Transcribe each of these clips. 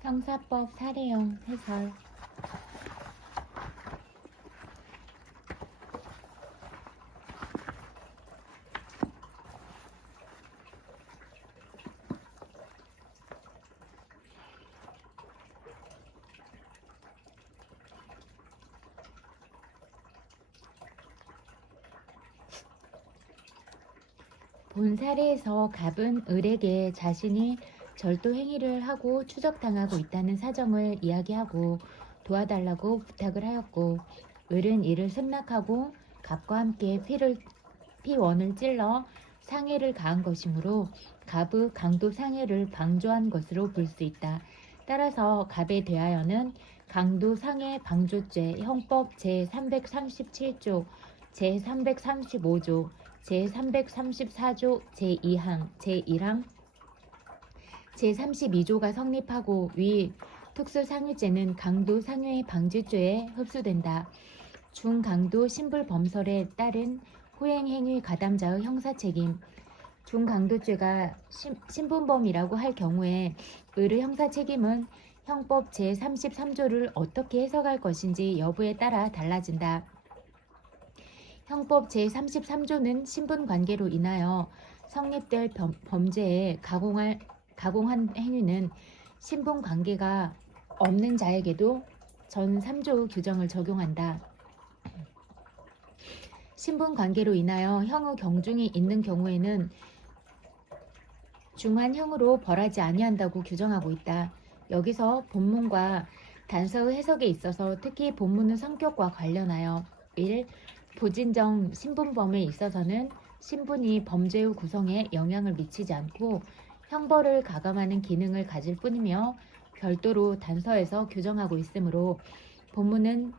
형사법 사례형 해설. 본 사례에서 갑은 을에게 자신이 절도 행위를 하고 추적당하고 있다는 사정을 이야기하고 도와달라고 부탁을 하였고, 을은 이를 승낙하고 갑과 함께 피원을 찔러 상해를 가한 것이므로 갑의 강도 상해를 방조한 것으로 볼 수 있다. 따라서 갑에 대하여는 강도 상해 방조죄 형법 제337조, 제335조, 제334조 제2항, 제1항, 제32조가 성립하고 위 특수상해죄는 강도 상해 방지죄에 흡수된다. 중강도 신불범설에 따른 후행행위 가담자의 형사책임. 중강도죄가 신분범이라고 할 경우에 을의 형사책임은 형법 제33조를 어떻게 해석할 것인지 여부에 따라 달라진다. 형법 제33조는 신분관계로 인하여 성립될 범죄에 가공한 행위는 신분관계가 없는 자에게도 전 3조의 규정을 적용한다. 신분관계로 인하여 형의 경중이 있는 경우에는 중한형으로 벌하지 아니한다고 규정하고 있다. 여기서 본문과 단서의 해석에 있어서 특히 본문의 성격과 관련하여 1. 부진정 신분범에 있어서는 신분이 범죄의 구성에 영향을 미치지 않고 형벌을 가감하는 기능을 가질 뿐이며 별도로 단서에서 규정하고 있으므로 본문은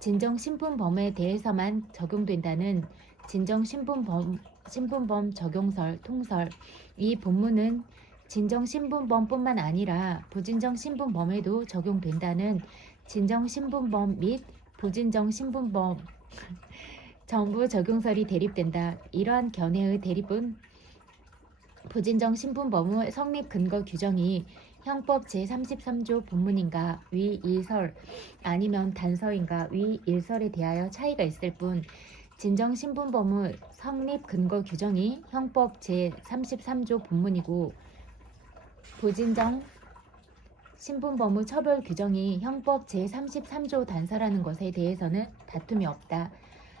진정신분범에 대해서만 적용된다는 진정신분범 적용설, 통설. 이 본문은 진정신분범뿐만 아니라 부진정신분범에도 적용된다는 진정신분범 및 부진정신분범 전부 적용설이 대립된다. 이러한 견해의 대립은 부진정신분범의 성립 근거 규정이 형법 제33조 본문인가 위 1설 아니면 단서인가 위 1설에 대하여 차이가 있을 뿐, 진정신분범의 성립 근거 규정이 형법 제33조 본문이고 부진정 신분범의 처벌 규정이 형법 제33조 단서라는 것에 대해서는 다툼이 없다.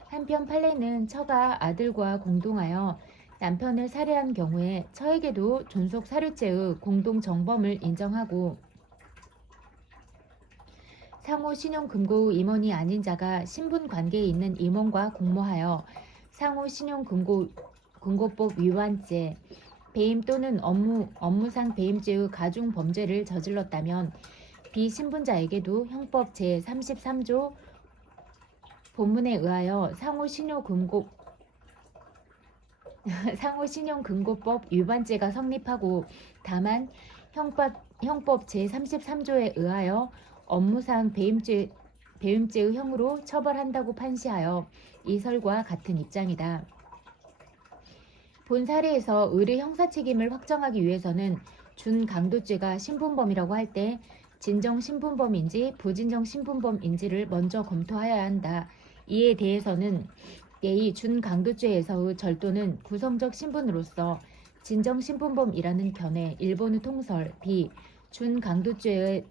한편 판례는 처가 아들과 공동하여 남편을 살해한 경우에 처에게도 존속 살해죄의 공동 정범을 인정하고 상호 신용금고의 임원이 아닌 자가 신분관계에 있는 임원과 공모하여 상호 신용금고법 위반죄, 배임 또는 업무상 배임죄의 가중범죄를 저질렀다면 비신분자에게도 형법 제33조 본문에 의하여 상호 신용금고법 위반죄가 성립하고, 다만 형법 제33조에 의하여 업무상 배임죄의 형으로 처벌한다고 판시하여 이설과 같은 입장이다. 본 사례에서 을의 형사책임을 확정하기 위해서는 준강도죄가 신분범이라고 할 때 진정신분범인지 부진정신분범인지를 먼저 검토하여야 한다. 이에 대해서는 A. 준강도죄에서의 절도는 구성적 신분으로서 진정신분범이라는 견해, 일본의 통설. B. 준강도죄에서의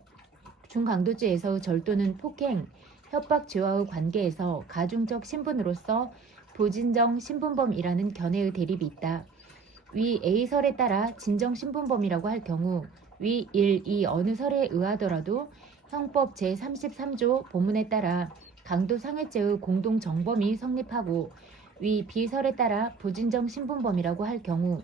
절도는 폭행, 협박죄와의 관계에서 가중적 신분으로서 부진정 신분범이라는 견해의 대립이 있다. 위 A설에 따라 진정신분범이라고 할 경우 위 1, 2 어느 설에 의하더라도 형법 제33조 본문에 따라 강도상해죄의 공동정범이 성립하고, 위 B설에 따라 부진정신분범이라고 할 경우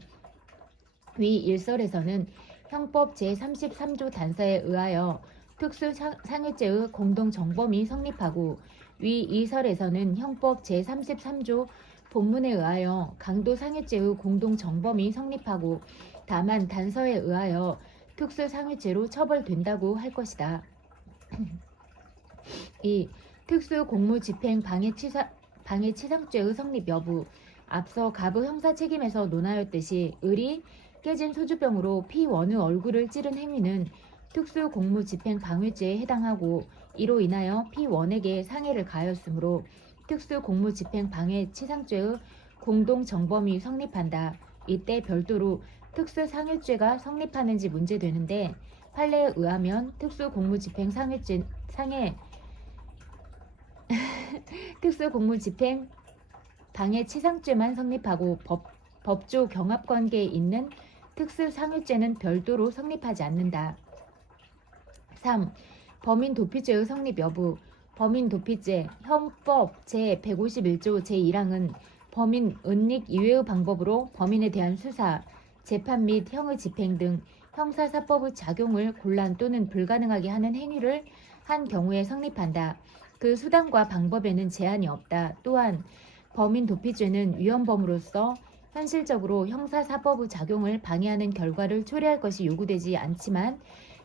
위 1설에서는 형법 제33조 단서에 의하여 특수상해죄의 공동정범이 성립하고, 위 2설에서는 형법 제33조 본문에 의하여 강도상해죄의 공동정범이 성립하고, 다만 단서에 의하여 특수상해죄로 처벌된다고 할 것이다. 2. 특수공무집행 방해치상죄의 성립 여부. 앞서 갑의 형사책임에서 논하였듯이 을이 깨진 소주병으로 피원의 얼굴을 찌른 행위는 특수공무집행방해죄에 해당하고 이로 인하여 P1에게 상해를 가하였으므로 특수공무집행방해치상죄의 공동정범이 성립한다. 이때 별도로 특수상해죄가 성립하는지 문제되는데 판례에 의하면 특수공무집행방해치상죄만 성립하고 법조 경합관계에 있는 특수상해죄는 별도로 성립하지 않는다. 3. 범인도피죄의 성립 여부. 범인도피죄 형법 제151조 제1항은 범인 은닉 이외의 방법으로 범인에 대한 수사, 재판 및 형의 집행 등 형사사법의 작용을 곤란 또는 불가능하게 하는 행위를 한 경우에 성립한다. 그 수단과 방법에는 제한이 없다. 또한 범인도피죄는 위헌범으로서 현실적으로 형사사법의 작용을 방해하는 결과를 초래할 것이 요구되지 않지만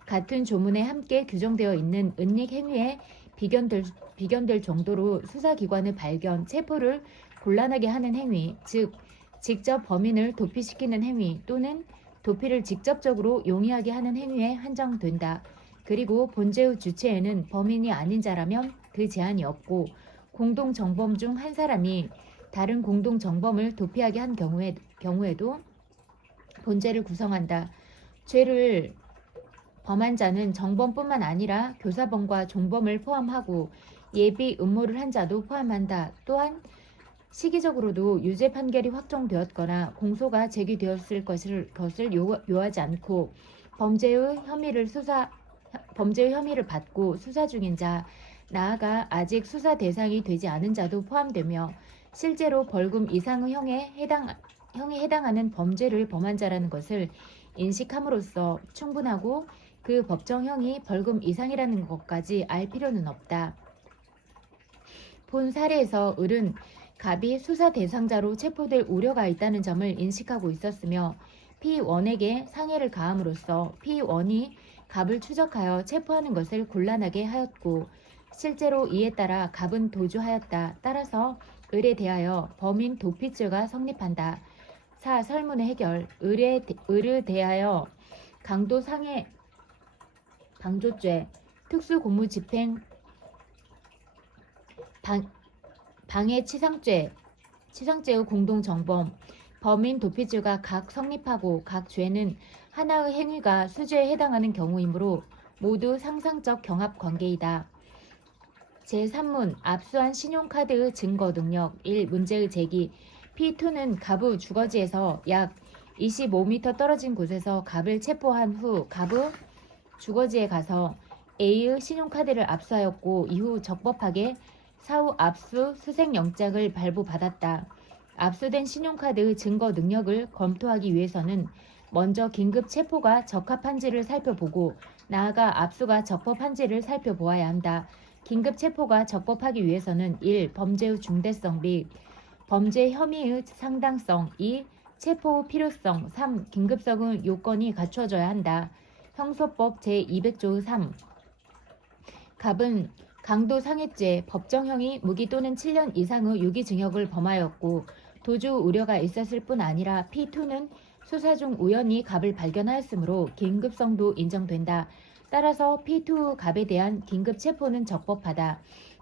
같은 조문에 함께 규정되어 있는 은닉 행위에 비견될 정도로 수사기관의 발견, 체포를 곤란하게 하는 행위, 즉 직접 범인을 도피시키는 행위 또는 도피를 직접적으로 용이하게 하는 행위에 한정된다. 그리고 본죄의 주체에는 범인이 아닌 자라면 그 제한이 없고 공동정범 중 한 사람이 다른 공동정범을 도피하게 한 경우에도 본죄를 구성한다. 죄를 범한 자는 정범뿐만 아니라 교사범과 종범을 포함하고 예비 음모를 한 자도 포함한다. 또한 시기적으로도 유죄 판결이 확정되었거나 공소가 제기되었을 것을 요하지 않고 범죄의 혐의를 받고 수사 중인 자, 나아가 아직 수사 대상이 되지 않은 자도 포함되며 실제로 벌금 이상의 형에 해당하는 범죄를 범한 자라는 것을 인식함으로써 충분하고 그 법정형이 벌금 이상이라는 것까지 알 필요는 없다. 본 사례에서 을은 갑이 수사 대상자로 체포될 우려가 있다는 점을 인식하고 있었으며 P1에게 상해를 가함으로써 P1이 갑을 추적하여 체포하는 것을 곤란하게 하였고 실제로 이에 따라 갑은 도주하였다. 따라서 을에 대하여 범인 도피죄가 성립한다. 4. 설문의 해결. 을에 대하여 강도 상해 방조죄, 특수공무집행 방해치상죄의 공동정범, 범인 도피죄가 각 성립하고 각 죄는 하나의 행위가 수죄에 해당하는 경우이므로 모두 상상적 경합관계이다. 제3문 압수한 신용카드의 증거 능력 1. 문제의 제기. P2는 갑의 주거지에서 약 25m 떨어진 곳에서 갑을 체포한 후 갑의 주거지에 가서 A의 신용카드를 압수하였고 이후 적법하게 사후 압수수색영장을 발부받았다. 압수된 신용카드의 증거 능력을 검토하기 위해서는 먼저 긴급 체포가 적합한지를 살펴보고 나아가 압수가 적법한지를 살펴보아야 한다. 긴급 체포가 적법하기 위해서는 1. 범죄의 중대성 및 범죄 혐의의 상당성 2. 체포의 필요성 3. 긴급성의 요건이 갖춰져야 한다. 형소법 제200조 3. 갑은 강도상해죄 법정형이 무기 또는 7년 이상의 유기징역을 범하였고 도주 우려가 있었을 뿐 아니라 P2는 수사 중 우연히 갑을 발견하였으므로 긴급성도 인정된다. 따라서 P2 갑에 대한 긴급 체포는 적법하다.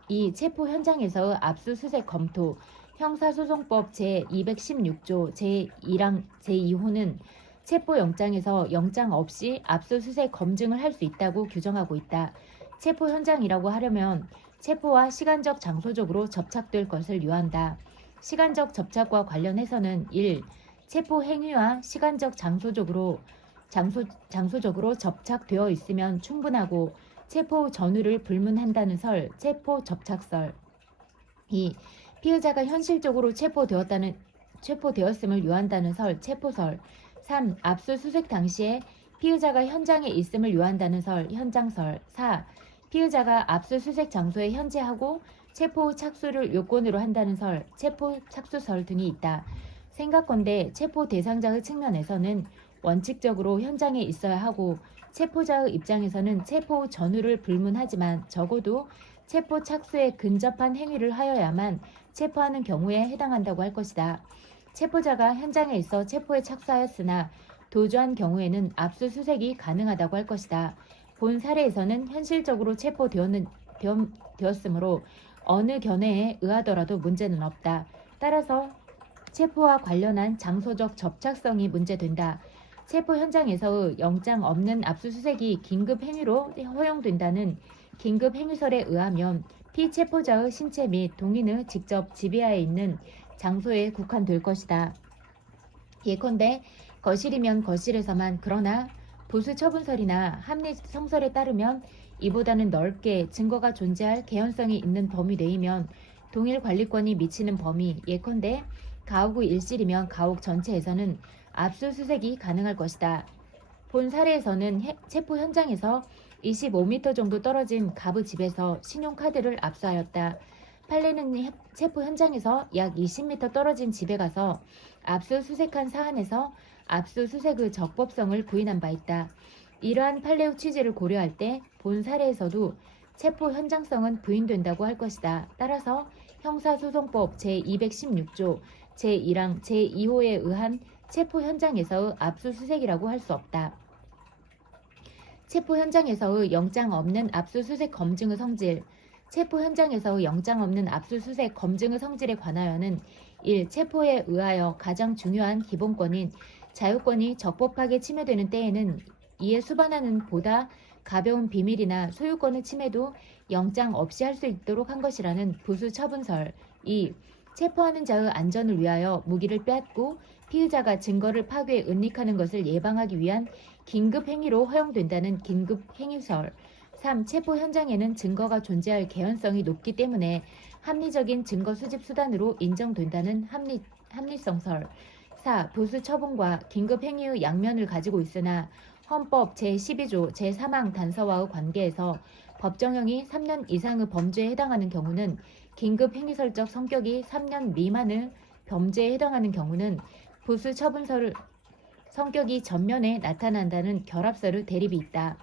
2. 체포 현장에서의 압수수색 검토 형사소송법 제216조 제2호는 체포영장에서 영장 없이 압수수색 검증을 할 수 있다고 규정하고 있다. 체포 현장이라고 하려면 체포와 시간적 장소적으로 접착될 것을 요한다. 시간적 접착과 관련해서는 1. 체포 행위와 시간적 장소적으로 접착되어 있으면 충분하고 체포 전후를 불문한다는 설, 체포 접착설. 2. 피의자가 현실적으로 체포되었음을 요한다는 설, 체포설. 3. 압수수색 당시에 피의자가 현장에 있음을 요한다는 설, 현장설. 4. 피의자가 압수수색 장소에 현재하고 체포 착수를 요건으로 한다는 설, 체포 착수설 등이 있다. 생각건대 체포 대상자의 측면에서는 원칙적으로 현장에 있어야 하고 체포자의 입장에서는 체포 전후를 불문하지만 적어도 체포 착수에 근접한 행위를 하여야만 체포하는 경우에 해당한다고 할 것이다. 체포자가 현장에 있어 체포에 착수하였으나 도주한 경우에는 압수수색이 가능하다고 할 것이다. 본 사례에서는 현실적으로 체포되었으므로 어느 견해에 의하더라도 문제는 없다. 따라서 체포와 관련한 장소적 접착성이 문제된다. 체포 현장에서의 영장 없는 압수수색이 긴급 행위로 허용된다는 긴급 행위설에 의하면 피체포자의 신체 및 동인의 직접 지배하에 있는 장소에 국한될 것이다. 예컨대 거실이면 거실에서만, 그러나 보수 처분설이나 합리 성설에 따르면 이보다는 넓게 증거가 존재할 개연성이 있는 범위 내이면 동일 관리권이 미치는 범위, 예컨대 가옥의 일실이면 가옥 전체에서는 압수수색이 가능할 것이다. 본 사례에서는 체포 현장에서 25m 정도 떨어진 갑의 집에서 신용카드를 압수하였다. 판례는 체포 현장에서 약 20m 떨어진 집에 가서 압수수색한 사안에서 압수수색의 적법성을 부인한 바 있다. 이러한 판례의 취지를 고려할 때 본 사례에서도 체포 현장성은 부인된다고 할 것이다. 따라서 형사소송법 제216조 제1항 제2호에 의한 체포 현장에서의 압수수색이라고 할 수 없다. 체포 현장에서의 영장 없는 압수수색 검증의 성질. 체포 현장에서의 영장 없는 압수수색 검증의 성질에 관하여는 1. 체포에 의하여 가장 중요한 기본권인 자유권이 적법하게 침해되는 때에는 이에 수반하는 보다 가벼운 비밀이나 소유권의 침해도 영장 없이 할 수 있도록 한 것이라는 부수 처분설. 2. 체포하는 자의 안전을 위하여 무기를 빼앗고 피의자가 증거를 파괴 은닉하는 것을 예방하기 위한 긴급 행위로 허용된다는 긴급 행위설. 3. 체포 현장에는 증거가 존재할 개연성이 높기 때문에 합리적인 증거 수집 수단으로 인정된다는 합리성설. 4. 보수 처분과 긴급 행위의 양면을 가지고 있으나 헌법 제12조 제3항 단서와의 관계에서 법정형이 3년 이상의 범죄에 해당하는 경우는 긴급 행위설적 성격이 3년 미만의 범죄에 해당하는 경우는 보수 처분설 성격이 전면에 나타난다는 결합설의 대립이 있다.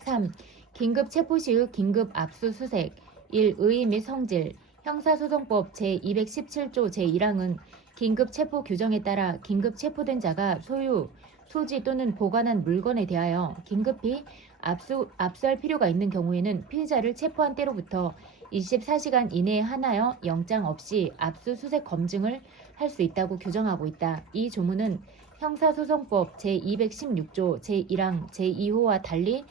3. 긴급 체포 시의 긴급 압수수색. 1. 의의 및 성질. 형사소송법 제217조 제1항은 긴급 체포 규정에 따라 긴급 체포된 자가 소유, 소지 또는 보관한 물건에 대하여 긴급히 압수할 필요가 있는 경우에는 피의자를 체포한 때로부터 24시간 이내에 한하여 영장 없이 압수수색 검증을 할 수 있다고 규정하고 있다. 이 조문은 형사소송법 제216조 제1항 제2호와 달리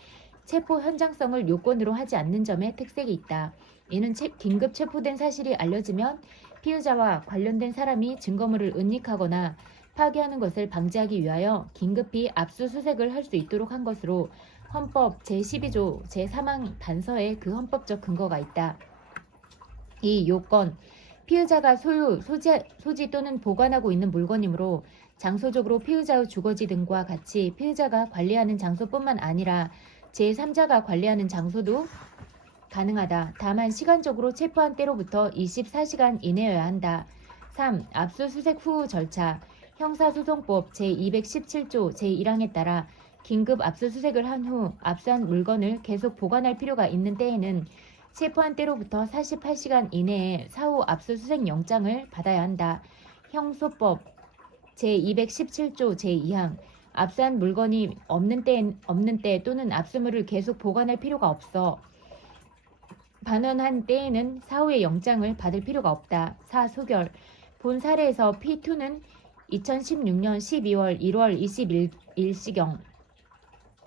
체포 현장성을 요건으로 하지 않는 점에 특색이 있다. 이는 긴급 체포된 사실이 알려지면 피의자와 관련된 사람이 증거물을 은닉하거나 파괴하는 것을 방지하기 위하여 긴급히 압수수색을 할 수 있도록 한 것으로 헌법 제12조 제3항 단서에 그 헌법적 근거가 있다. 이 요건, 피의자가 소유, 소지 또는 보관하고 있는 물건이므로 장소적으로 피의자의 주거지 등과 같이 피의자가 관리하는 장소뿐만 아니라 제3자가 관리하는 장소도 가능하다. 다만 시간적으로 체포한 때로부터 24시간 이내여야 한다. 3. 압수수색 후 절차. 형사소송법 제217조 제1항에 따라 긴급 압수수색을 한 후 압수한 물건을 계속 보관할 필요가 있는 때에는 체포한 때로부터 48시간 이내에 사후 압수수색 영장을 받아야 한다. 형소법 제217조 제2항. 압수한 물건이 없는 때 또는 압수물을 계속 보관할 필요가 없어 반환한 때에는 사후의 영장을 받을 필요가 없다. 4. 소결. 본 사례에서 P2는 2016년 12월 1월 21일시경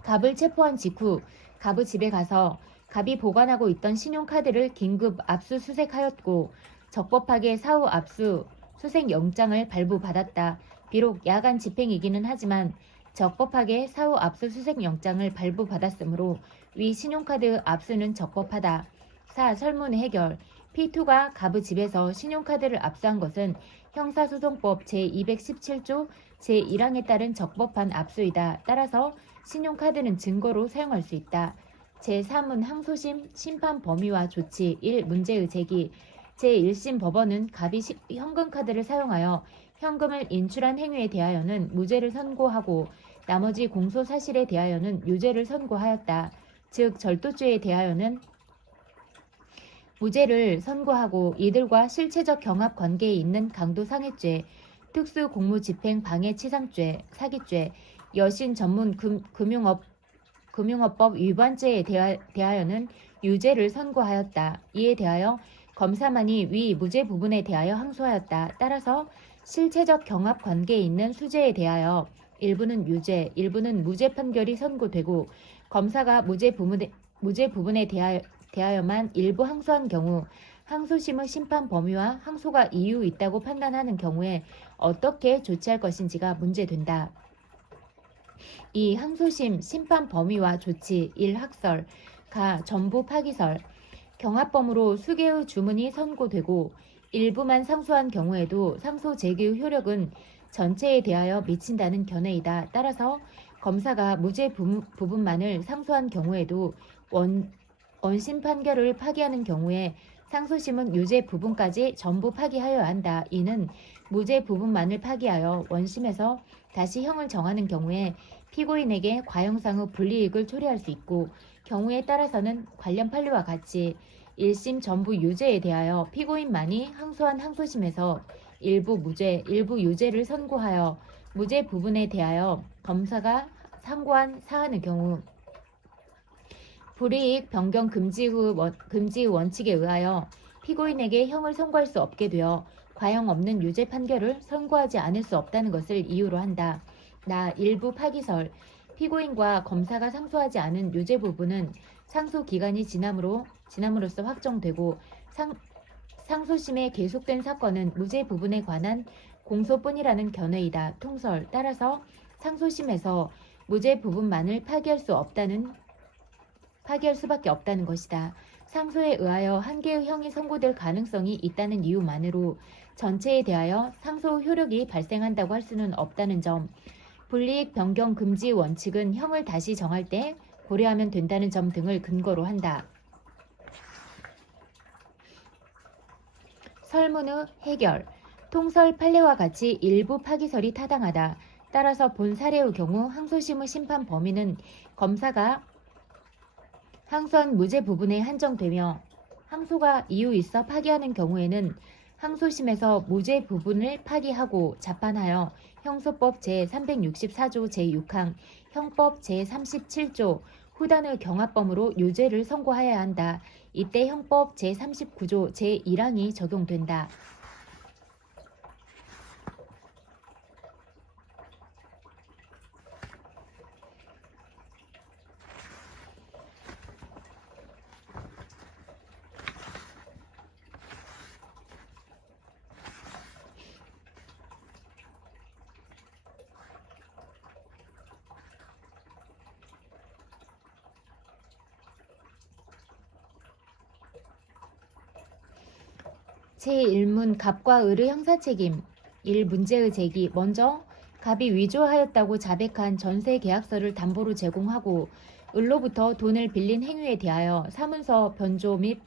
갑을 체포한 직후 갑의 집에 가서 갑이 보관하고 있던 신용카드를 긴급 압수수색하였고 적법하게 사후 압수수색 영장을 발부받았다. 비록 야간 집행이기는 하지만 적법하게 사후 압수수색 영장을 발부받았으므로 위 신용카드 압수는 적법하다. 4. 설문 해결. P2가 갑의 집에서 신용카드를 압수한 것은 형사소송법 제217조 제1항에 따른 적법한 압수이다. 따라서 신용카드는 증거로 사용할 수 있다. 제3은 항소심 심판 범위와 조치. 1. 문제의 제기. 제1심 법원은 갑이 현금카드를 사용하여 현금을 인출한 행위에 대하여는 무죄를 선고하고 나머지 공소 사실에 대하여는 유죄를 선고하였다. 즉 절도죄에 대하여는 무죄를 선고하고 이들과 실체적 경합 관계에 있는 강도상해죄, 특수공무집행 방해치상죄, 사기죄, 여신 전문 금융업 금융업법 위반죄에 대하여는 유죄를 선고하였다. 이에 대하여 검사만이 위 무죄 부분에 대하여 항소하였다. 따라서 실체적 경합 관계에 있는 수재에 대하여 일부는 유죄, 일부는 무죄 판결이 선고되고 검사가 무죄 부분에 대하여만 일부 항소한 경우 항소심의 심판 범위와 항소가 이유 있다고 판단하는 경우에 어떻게 조치할 것인지가 문제된다. 이 항소심 심판 범위와 조치 1학설 가 전부 파기설 경합범으로 수개의 주문이 선고되고 일부만 상소한 경우에도 상소 제기의 효력은 전체에 대하여 미친다는 견해이다. 따라서 검사가 무죄 부분만을 상소한 경우에도 원심 판결을 파기하는 경우에 상소심은 유죄 부분까지 전부 파기하여야 한다. 이는 무죄 부분만을 파기하여 원심에서 다시 형을 정하는 경우에 피고인에게 과형상의 불이익을 초래할 수 있고 경우에 따라서는 관련 판례와 같이 1심 전부 유죄에 대하여 피고인만이 항소한 항소심에서 일부 무죄, 일부 유죄를 선고하여 무죄 부분에 대하여 검사가 상고한 사안의 경우 불이익 변경 금지의 원칙에 의하여 피고인에게 형을 선고할 수 없게 되어 과형 없는 유죄 판결을 선고하지 않을 수 없다는 것을 이유로 한다. 나 일부 파기설 피고인과 검사가 상소하지 않은 유죄 부분은 상소 기간이 지남으로써 확정되고 상소심에 계속된 사건은 무죄 부분에 관한 공소뿐이라는 견해이다. 통설 따라서 상소심에서 무죄 부분만을 파기할 수밖에 없다는 것이다. 상소에 의하여 한 개의 형이 선고될 가능성이 있다는 이유만으로 전체에 대하여 상소 효력이 발생한다고 할 수는 없다는 점, 불이익 변경 금지 원칙은 형을 다시 정할 때 고려하면 된다는 점 등을 근거로 한다. 설문의 해결 통설 판례와 같이 일부 파기설이 타당하다. 따라서 본 사례의 경우 항소심의 심판 범위는 검사가 항소한 무죄 부분에 한정되며 항소가 이유 있어 파기하는 경우에는 항소심에서 무죄 부분을 파기하고 재판하여 형소법 제364조 제6항, 형법 제37조 후단의 경합범으로 유죄를 선고하여야 한다. 이때 형법 제39조 제1항이 적용된다. 제1문 갑과 을의 형사책임 1. 문제의 제기 먼저 갑이 위조하였다고 자백한 전세계약서를 담보로 제공하고 을로부터 돈을 빌린 행위에 대하여 사문서 변조 및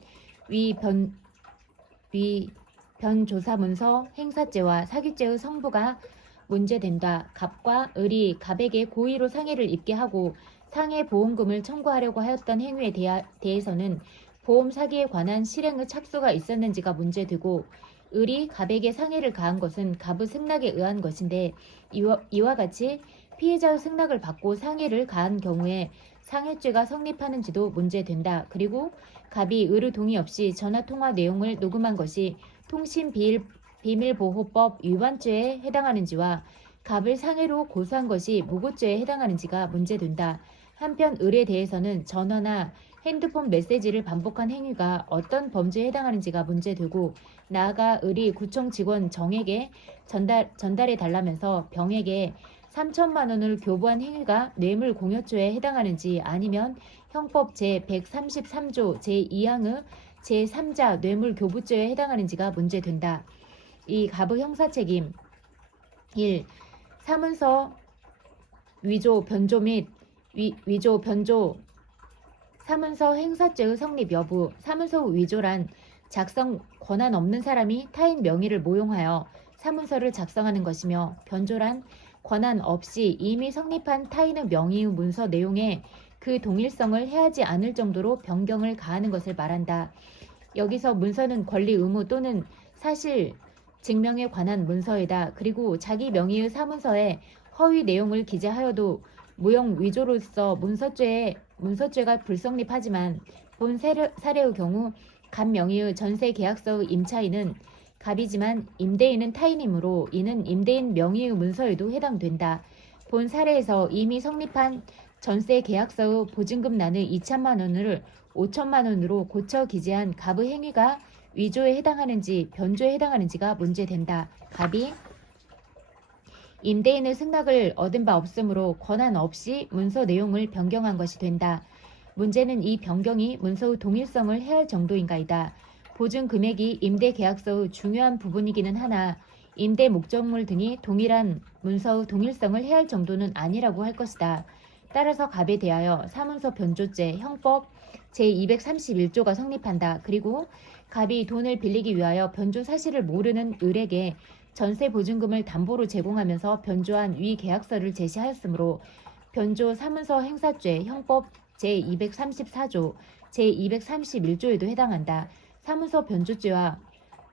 변조사문서 행사죄와 사기죄의 성부가 문제된다. 갑과 을이 갑에게 고의로 상해를 입게 하고 상해 보험금을 청구하려고 하였던 행위에 대해서는 보험 사기에 관한 실행의 착수가 있었는지가 문제되고 을이 갑에게 상해를 가한 것은 갑의 승낙에 의한 것인데 이와 같이 피해자의 승낙을 받고 상해를 가한 경우에 상해죄가 성립하는지도 문제된다. 그리고 갑이 을의 동의 없이 전화통화 내용을 녹음한 것이 통신비밀보호법 위반죄에 해당하는지와 갑을 상해로 고소한 것이 무고죄에 해당하는지가 문제된다. 한편 을에 대해서는 전화나 핸드폰 메시지를 반복한 행위가 어떤 범죄에 해당하는지가 문제되고 나아가 을이 구청 직원 정에게 전달해 달라면서 병에게 3천만 원을 교부한 행위가 뇌물공여죄에 해당하는지 아니면 형법 제133조 제2항의 제3자 뇌물교부죄에 해당하는지가 문제된다. 이 갑의 형사책임 1. 사문서 위조 변조 및 위조 변조 사문서 행사죄의 성립 여부 사문서 위조란 작성 권한 없는 사람이 타인 명의를 모용하여 사문서를 작성하는 것이며 변조란 권한 없이 이미 성립한 타인의 명의의 문서 내용에 그 동일성을 해하지 않을 정도로 변경을 가하는 것을 말한다. 여기서 문서는 권리 의무 또는 사실 증명에 관한 문서이다. 그리고 자기 명의의 사문서에 허위 내용을 기재하여도 무형 위조로서 문서죄가 불성립하지만 본 사례의 경우 갑 명의의 전세 계약서의 임차인은 갑이지만 임대인은 타인이므로 이는 임대인 명의의 문서에도 해당된다. 본 사례에서 이미 성립한 전세 계약서의 보증금란의 2천만 원을 5천만 원으로 고쳐 기재한 갑의 행위가 위조에 해당하는지 변조에 해당하는지가 문제된다. 갑이 임대인의 승낙을 얻은 바 없으므로 권한 없이 문서 내용을 변경한 것이 된다. 문제는 이 변경이 문서의 동일성을 해할 정도인가이다. 보증 금액이 임대 계약서의 중요한 부분이기는 하나 임대 목적물 등이 동일한 문서의 동일성을 해할 정도는 아니라고 할 것이다. 따라서 갑에 대하여 사문서 변조죄 형법 제231조가 성립한다. 그리고 갑이 돈을 빌리기 위하여 변조 사실을 모르는 을에게 전세 보증금을 담보로 제공하면서 변조한 위 계약서를 제시하였으므로 변조 사문서 행사죄 형법 제234조 제231조에도 해당한다. 사문서 변조죄와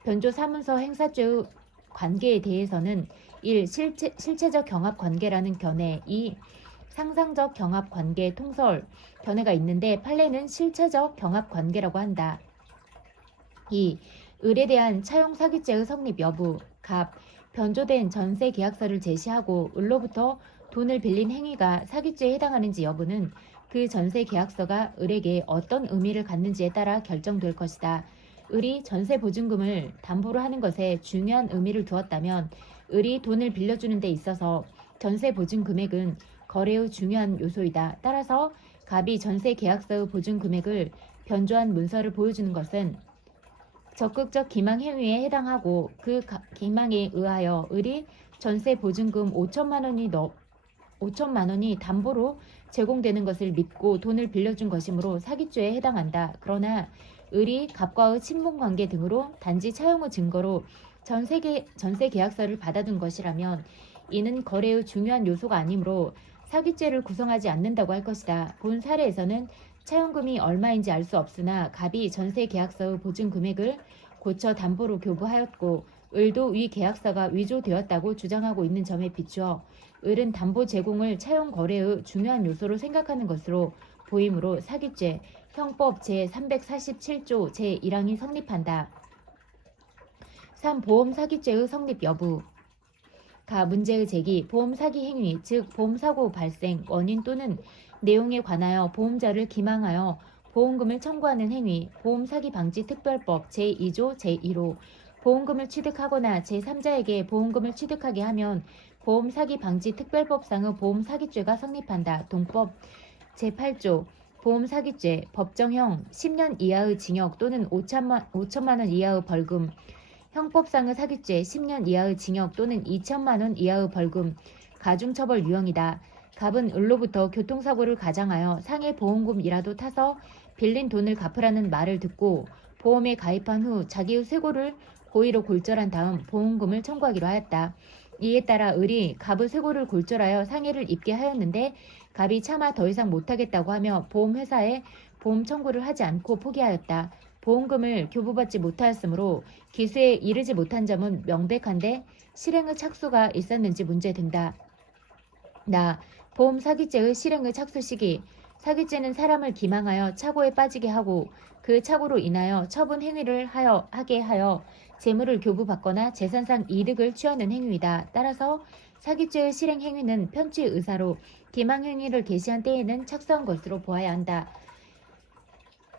변조 사문서 행사죄의 관계에 대해서는 1. 실체적 경합 관계라는 견해 2. 상상적 경합 관계 통설 견해가 있는데 판례는 실체적 경합 관계라고 한다. 2. 을에 대한 차용 사기죄의 성립 여부 갑 변조된 전세 계약서를 제시하고 을로부터 돈을 빌린 행위가 사기죄에 해당하는지 여부는 그 전세 계약서가 을에게 어떤 의미를 갖는지에 따라 결정될 것이다. 을이 전세 보증금을 담보로 하는 것에 중요한 의미를 두었다면 을이 돈을 빌려주는 데 있어서 전세 보증 금액은 거래의 중요한 요소이다. 따라서 갑이 전세 계약서의 보증 금액을 변조한 문서를 보여주는 것은 적극적 기망 행위에 해당하고 그 기망에 의하여 을이 전세 보증금 5천만 원이 담보로 제공되는 것을 믿고 돈을 빌려준 것이므로 사기죄에 해당한다. 그러나 을이 갑과의 친분관계 등으로 단지 차용의 증거로 전세 계약서를 받아둔 것이라면 이는 거래의 중요한 요소가 아니므로 사기죄를 구성하지 않는다고 할 것이다. 본 사례에서는 차용금이 얼마인지 알 수 없으나 갑이 전세 계약서의 보증 금액을 고쳐 담보로 교부하였고 을도 위 계약서가 위조되었다고 주장하고 있는 점에 비추어 을은 담보 제공을 차용 거래의 중요한 요소로 생각하는 것으로 보이므로 사기죄 형법 제347조 제1항이 성립한다. 3. 보험 사기죄의 성립 여부 가 문제의 제기, 보험 사기 행위, 즉 보험 사고 발생, 원인 또는 내용에 관하여 보험자를 기망하여 보험금을 청구하는 행위, 보험 사기 방지 특별법 제2조 제1호, 보험금을 취득하거나 제3자에게 보험금을 취득하게 하면 보험 사기 방지 특별법상의 보험 사기죄가 성립한다. 동법 제8조 보험 사기죄, 법정형 10년 이하의 징역 또는 5천만 원 이하의 벌금, 형법상의 사기죄 10년 이하의 징역 또는 2천만 원 이하의 벌금, 가중처벌 유형이다. 갑은 을로부터 교통사고를 가장하여 상해 보험금이라도 타서 빌린 돈을 갚으라는 말을 듣고 보험에 가입한 후 자기의 쇠고를 고의로 골절한 다음 보험금을 청구하기로 하였다. 이에 따라 을이 갑의 쇠고를 골절하여 상해를 입게 하였는데 갑이 차마 더 이상 못하겠다고 하며 보험회사에 보험 청구를 하지 않고 포기하였다. 보험금을 교부받지 못하였으므로 기수에 이르지 못한 점은 명백한데 실행의 착수가 있었는지 문제된다. 보험 사기죄의 실행의 착수 시기 사기죄는 사람을 기망하여 착오에 빠지게 하고 그 착오로 인하여 처분 행위를 하게 하여 재물을 교부받거나 재산상 이득을 취하는 행위이다. 따라서 사기죄의 실행 행위는 편취의 의사로 기망 행위를 개시한 때에는 착수한 것으로 보아야 한다.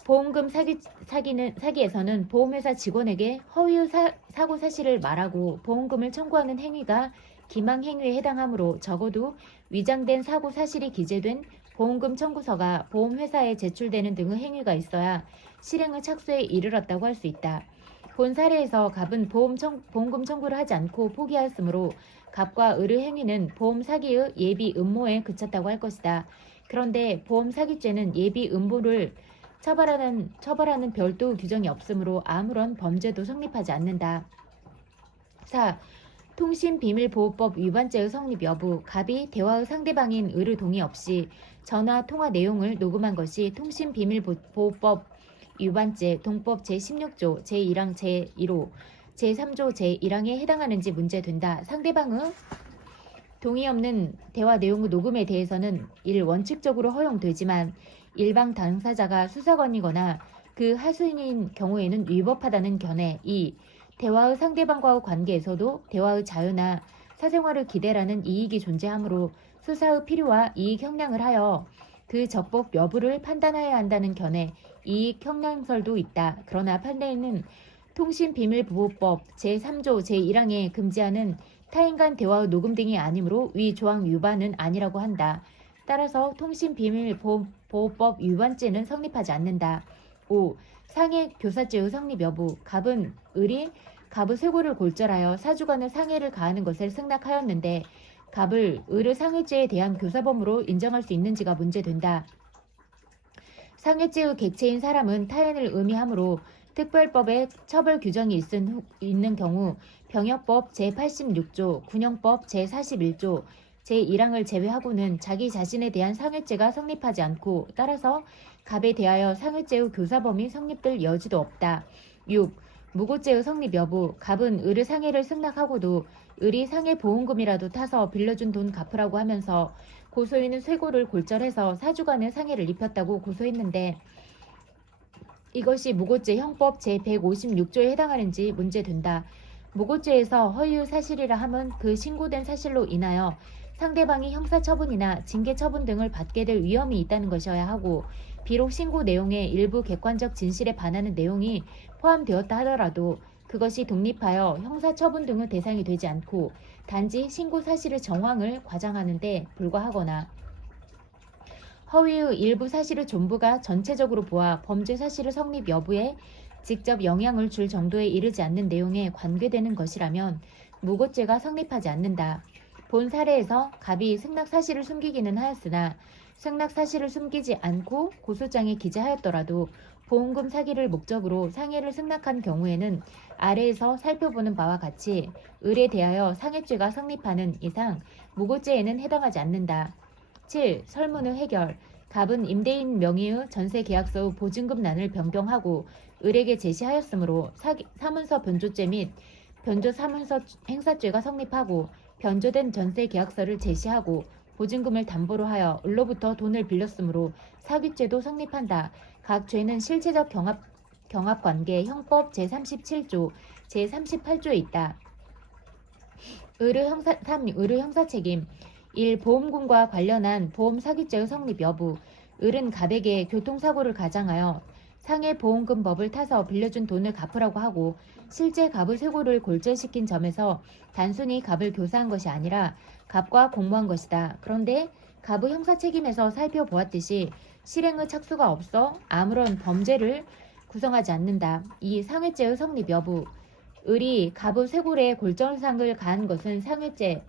보험금 사기에서는 보험회사 직원에게 허위의 사고 사실을 말하고 보험금을 청구하는 행위가 기망 행위에 해당하므로 적어도 위장된 사고 사실이 기재된 보험금 청구서가 보험회사에 제출되는 등의 행위가 있어야 실행의 착수에 이르렀다고 할 수 있다. 본 사례에서 갑은 보험금 청구를 하지 않고 포기하였으므로 갑과 을의 행위는 보험 사기의 예비 음모에 그쳤다고 할 것이다. 그런데 보험 사기죄는 예비 음모를 처벌하는 별도의 규정이 없으므로 아무런 범죄도 성립하지 않는다. 4. 통신비밀보호법 위반죄의 성립 여부 갑이 대화의 상대방인 을의 동의 없이 전화 통화 내용을 녹음한 것이 통신비밀보호법 위반죄 동법 제16조 제1항 제1호 제3조 제1항에 해당하는지 문제된다. 상대방의 동의 없는 대화 내용 녹음에 대해서는 1. 원칙적으로 허용되지만 일방 당사자가 수사관이거나 그 하수인인 경우에는 위법하다는 견해. 2. 대화의 상대방과의 관계에서도 대화의 자유나 사생활을 기대라는 이익이 존재하므로 수사의 필요와 이익 형량을 하여 그 적법 여부를 판단해야 한다는 견해. 이익 형량설도 있다. 그러나 판례는 통신비밀보호법 제3조 제1항에 금지하는 타인 간 대화의 녹음 등이 아니므로 위 조항 위반은 아니라고 한다. 따라서 통신비밀보호법 위반죄는 성립하지 않는다. 5. 상해 교사죄의 성립 여부. 갑은 을이 갑의 쇄골을 골절하여 사주간의 상해를 가하는 것을 승낙하였는데 갑을 을의 상해죄에 대한 교사범으로 인정할 수 있는지가 문제된다. 상해죄의 객체인 사람은 타인을 의미하므로 특별법에 처벌 규정이 있는 경우 병역법 제86조, 군형법 제41조, 제1항을 제외하고는 자기 자신에 대한 상해죄가 성립하지 않고 따라서 갑에 대하여 상해죄의 교사범이 성립될 여지도 없다. 6. 무고죄의 성립 여부. 갑은 을의 상해를 승낙하고도 을이 상해보험금이라도 타서 빌려준 돈 갚으라고 하면서 고소인은 쇄골을 골절해서 사주간의 상해를 입혔다고 고소했는데 이것이 무고죄 형법 제156조에 해당하는지 문제된다. 무고죄에서 허위의 사실이라 함은 그 신고된 사실로 인하여 상대방이 형사처분이나 징계처분 등을 받게 될 위험이 있다는 것이어야 하고 비록 신고 내용에 일부 객관적 진실에 반하는 내용이 포함되었다 하더라도 그것이 독립하여 형사처분 등의 대상이 되지 않고 단지 신고 사실의 정황을 과장하는 데 불과하거나 허위의 일부 사실의 전부가 전체적으로 보아 범죄 사실의 성립 여부에 직접 영향을 줄 정도에 이르지 않는 내용에 관계되는 것이라면 무고죄가 성립하지 않는다. 본 사례에서 갑이 승낙 사실을 숨기기는 하였으나 승낙 사실을 숨기지 않고 고소장에 기재하였더라도 보험금 사기를 목적으로 상해를 승낙한 경우에는 아래에서 살펴보는 바와 같이 을에 대하여 상해죄가 성립하는 이상 무고죄에는 해당하지 않는다. 7. 설문의 해결. 갑은 임대인 명의의 전세계약서의 보증금란을 변경하고 을에게 제시하였으므로 사문서 변조죄 및 변조사문서 행사죄가 성립하고 변조된 전세계약서를 제시하고 보증금을 담보로 하여 을로부터 돈을 빌렸으므로 사기죄도 성립한다. 각 죄는 실체적 경합관계 형법 제37조 제38조에 있다. 을의 형사책임. 1. 보험금과 관련한 보험사기죄의 성립 여부. 을은 갑에게 교통사고를 가장하여 상해보험금법을 타서 빌려준 돈을 갚으라고 하고 실제 갑의 쇄골을 골절시킨 점에서 단순히 갑을 교사한 것이 아니라 갑과 공모한 것이다. 그런데 갑의 형사책임에서 살펴보았듯이 실행의 착수가 없어 아무런 범죄를 구성하지 않는다. 2. 상해죄의 성립 여부. 을이 갑의 쇄골에 골절상을 가한 것은 상해죄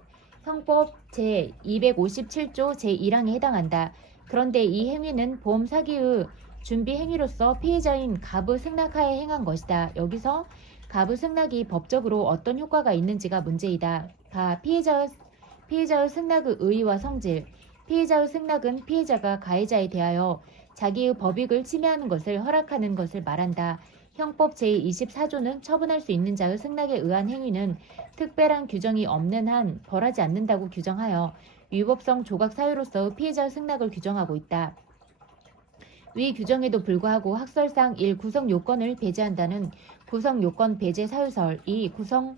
형법 제257조 제1항에 해당한다. 그런데 이 행위는 보험 사기의 준비 행위로서 피해자인 갑의 승낙하에 행한 것이다. 여기서 갑의 승낙이 법적으로 어떤 효과가 있는지가 문제이다. 피해자의 승낙의 의의와 성질. 피해자의 승낙은 피해자가 가해자에 대하여 자기의 법익을 침해하는 것을 허락하는 것을 말한다. 형법 제24조는 처분할 수 있는 자의 승낙에 의한 행위는 특별한 규정이 없는 한 벌하지 않는다고 규정하여 위법성 조각 사유로서 피해자의 승낙을 규정하고 있다. 위 규정에도 불구하고 학설상 1. 구성 요건을 배제한다는 구성 요건 배제 사유설. 2. 구성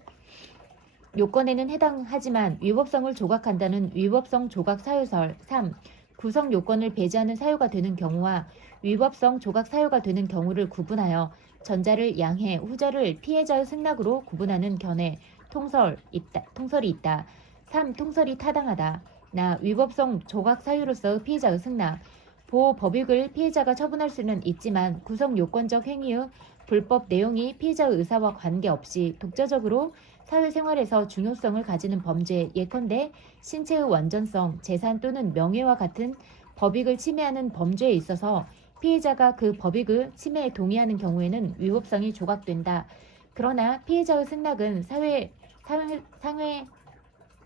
요건에는 해당하지만 위법성을 조각한다는 위법성 조각 사유설. 3. 구성 요건을 배제하는 사유가 되는 경우와 위법성 조각 사유가 되는 경우를 구분하여 전자를 양해, 후자를 피해자의 승낙으로 구분하는 견해, 통설이 있다. 3. 통설이 타당하다. 나 위법성 조각 사유로서 피해자의 승낙. 보호 법익을 피해자가 처분할 수는 있지만 구성 요건적 행위의 불법 내용이 피해자의 의사와 관계없이 독자적으로 사회생활에서 중요성을 가지는 범죄, 예컨대 신체의 완전성, 재산 또는 명예와 같은 법익을 침해하는 범죄에 있어서 피해자가 그 법익의 침해에 동의하는 경우에는 위법성이 조각된다. 그러나 피해자의 승낙은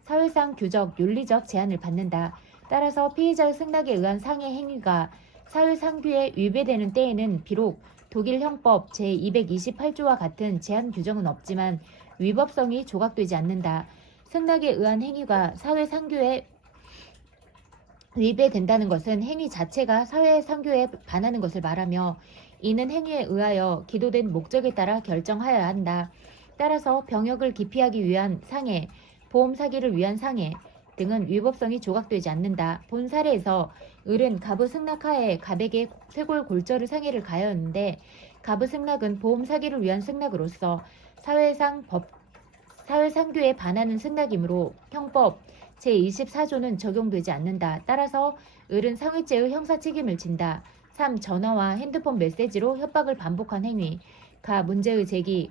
사회상 규적, 윤리적 제한을 받는다. 따라서 피해자의 승낙에 의한 상해 행위가 사회상규에 위배되는 때에는 비록 독일 형법 제228조와 같은 제한 규정은 없지만 위법성이 조각되지 않는다. 승낙에 의한 행위가 사회상규에 위배된다는 것은 행위 자체가 사회상규에 반하는 것을 말하며 이는 행위에 의하여 기도된 목적에 따라 결정하여야 한다. 따라서 병역을 기피하기 위한 상해, 보험 사기를 위한 상해 등은 위법성이 조각되지 않는다. 본 사례에서 을은 갑의 승낙하에 갑에게 쇄골 골절을 상해를 가하였는데 갑의 승낙은 보험 사기를 위한 승낙으로서 사회상규에 반하는 승낙이므로 형법 제24조는 적용되지 않는다. 따라서 을은 상해죄의 형사 책임을 진다. 3. 전화와 핸드폰 메시지로 협박을 반복한 행위. 문제의 제기.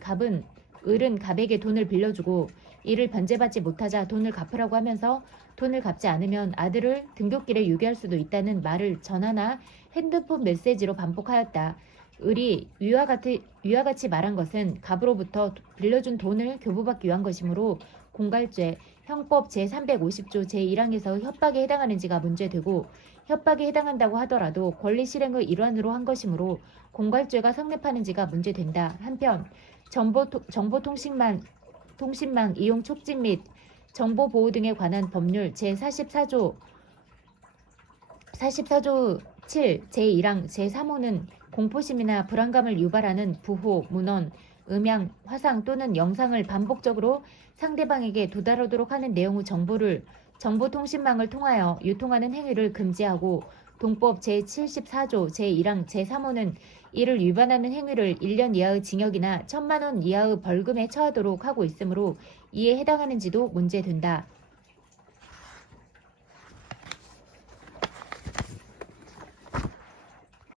을은 갑에게 돈을 빌려주고 이를 변제받지 못하자 돈을 갚으라고 하면서 돈을 갚지 않으면 아들을 등굣길에 유기할 수도 있다는 말을 전화나 핸드폰 메시지로 반복하였다. 을이 위와 같이 말한 것은 갑으로부터 빌려준 돈을 교부받기 위한 것이므로 공갈죄, 형법 제350조 제1항에서 협박에 해당하는지가 문제되고 협박에 해당한다고 하더라도 권리 실행의 일환으로 한 것이므로 공갈죄가 성립하는지가 문제된다. 한편 정보통신망 이용 촉진 및 정보보호 등에 관한 법률 제44조 7 제1항 제3호는 공포심이나 불안감을 유발하는 부호, 문언, 음향, 화상 또는 영상을 반복적으로 상대방에게 도달하도록 하는 내용의 정보를 정보통신망을 통하여 유통하는 행위를 금지하고 동법 제74조 제1항 제3호는 이를 위반하는 행위를 1년 이하의 징역이나 1,000만 원 이하의 벌금에 처하도록 하고 있으므로 이에 해당하는지도 문제된다.